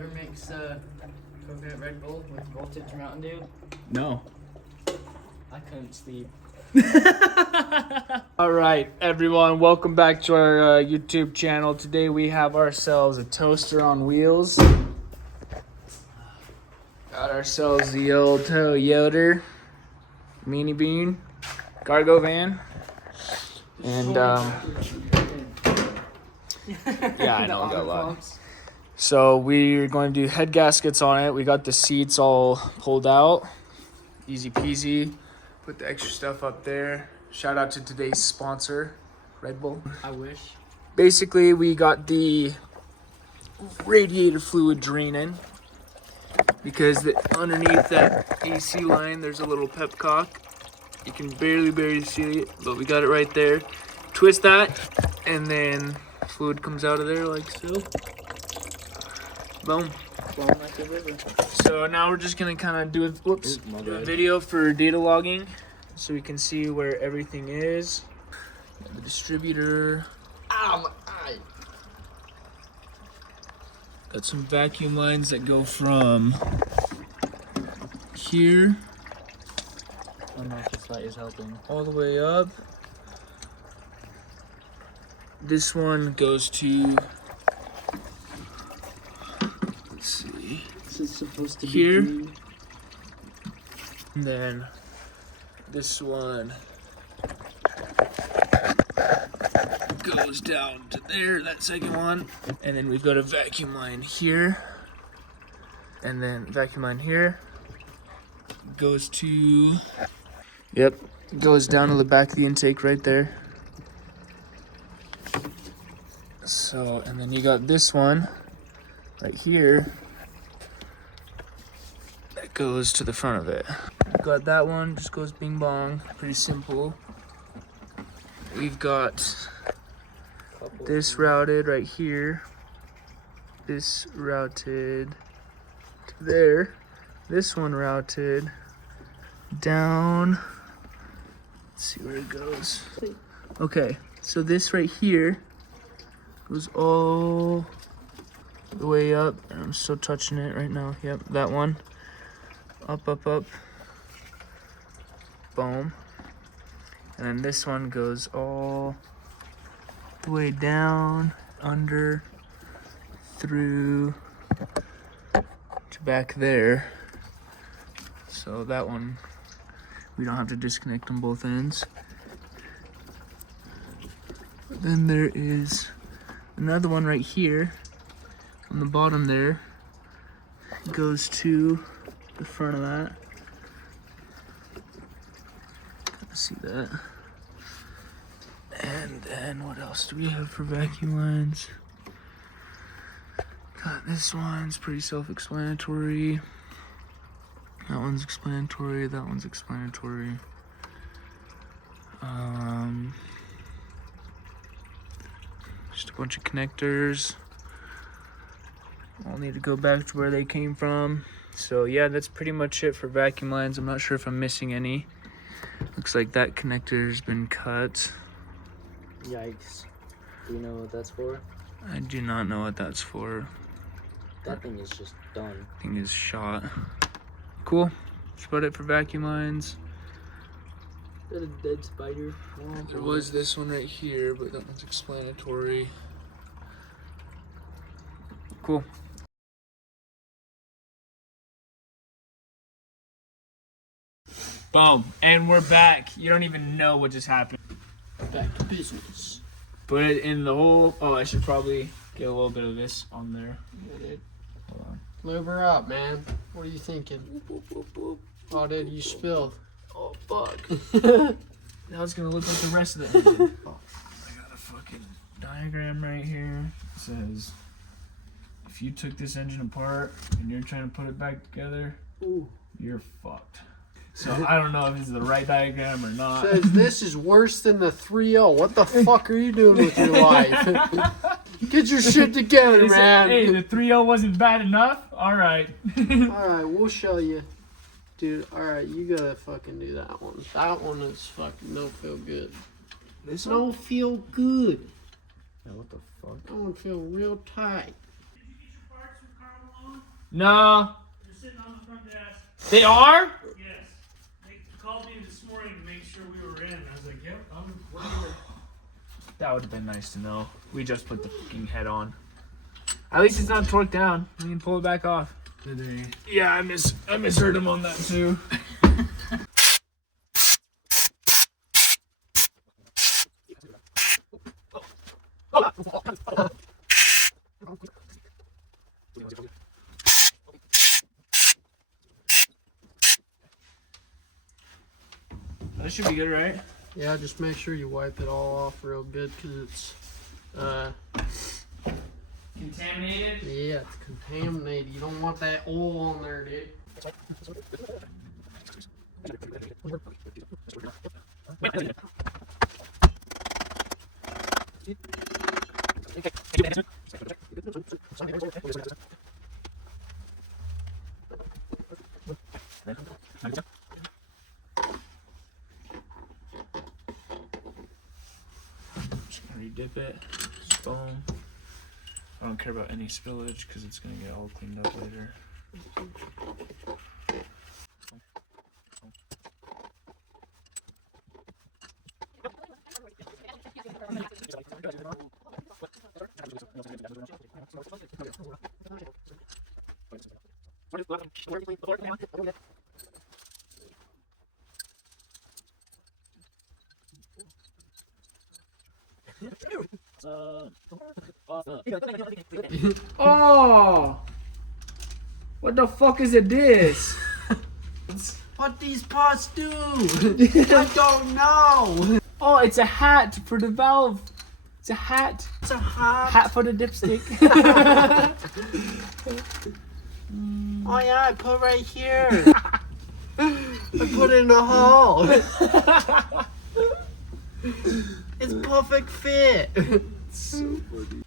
ever mix coconut Red Bull with Voltage Mountain Dew? No. I couldn't sleep. All right, everyone, welcome back to our YouTube channel. Today we have ourselves a toaster on wheels. Got ourselves the old Yoder mini bean cargo van. And yeah, I know we got a lot. So we're going to do head gaskets on it. We got the seats all pulled out. Easy peasy. Put the extra stuff up there. Shout out to today's sponsor, Red Bull. I wish. Basically, we got the radiator fluid draining because underneath that AC line, there's a little pepcock. You can barely see it, but we got it right there. Twist that, and then fluid comes out of there like so. Boom. Like a river. So now we're just gonna kind of do a video for data logging, so we can see where everything is. The distributor. Ow, my eye. Got some vacuum lines that go from here Oh no, this light is helping. all the way up. This one goes to, let's see, This is supposed to be here. green. And then this one goes down to there, that second one. And then we've got a vacuum line here. And then vacuum line here. Goes to, yep, goes down to the back of the intake right there. So, and then you got this one right here that goes to the front of it. Got that one, just goes bing bong, pretty simple. We've got this routed right here, this routed to there, this one routed down. Let's see where it goes. Okay, so this right here goes all the way up, and I'm still touching it right now. Yep, that one. Up, up, up. Boom. And then this one goes all the way down, under, through to back there. So that one, we don't have to disconnect on both ends. But then there is another one right here on the bottom there. It goes to the front of that. See that. And then what else do we have for vacuum lines? Got this one's pretty self-explanatory. That one's explanatory. That one's explanatory. Just a bunch of connectors. All need to go back to where they came from. So yeah, that's pretty much it for vacuum lines. I'm not sure if I'm missing any. Looks like that connector's been cut. Yikes. Do you know what that's for? I do not know what that's for. That thing is just done. Thing is shot. Cool. That's about it for vacuum lines. Is that a dead spider? There was this one right here, but that one's explanatory. Cool. Boom. And we're back. You don't even know what just happened. Back to business. Put it in the whole... Oh, I should probably get a little bit of this on there. Hold on. Lube her up, man. What are you thinking? Oh, dude, you spilled. Oh, fuck. Now it's going to look like the rest of the engine. Oh, I got a fucking diagram right here. It says, if you took this engine apart and you're trying to put it back together, you're fucked. So I don't know if this is the right diagram or not. Says this is worse than the 3.0. What the fuck are you doing with your life? Get your shit together, man. Hey, the 3.0 wasn't bad enough? Alright. Alright, we'll show you. Dude, alright, you gotta fucking do that one. That one is fucking don't feel good. This Don't feel good. Yeah, what the fuck? That one feel real tight. No. They're sitting on the front desk. They are? Yes. They called me this morning to make sure we were in. I was like, yep, we're here. That would have been nice to know. We just put the fucking head on. At least it's not torqued down. We can pull it back off. Today. Yeah, I misheard him on that too. That should be good, right? Yeah, just make sure you wipe it all off real good because it's, Contaminated? yeah, it's contaminated. You don't want that oil on there, dude. Just gonna re-dip it. Just boom. I don't care about any spillage because it's gonna get all cleaned up later. Oh! What the fuck is this? What these pots do? I don't know. Oh, it's a hat for the valve. It's a hat. It's a hat. Hat for the dipstick. Oh yeah, I put right here. I put it in the hole. It's perfect fit. So funny.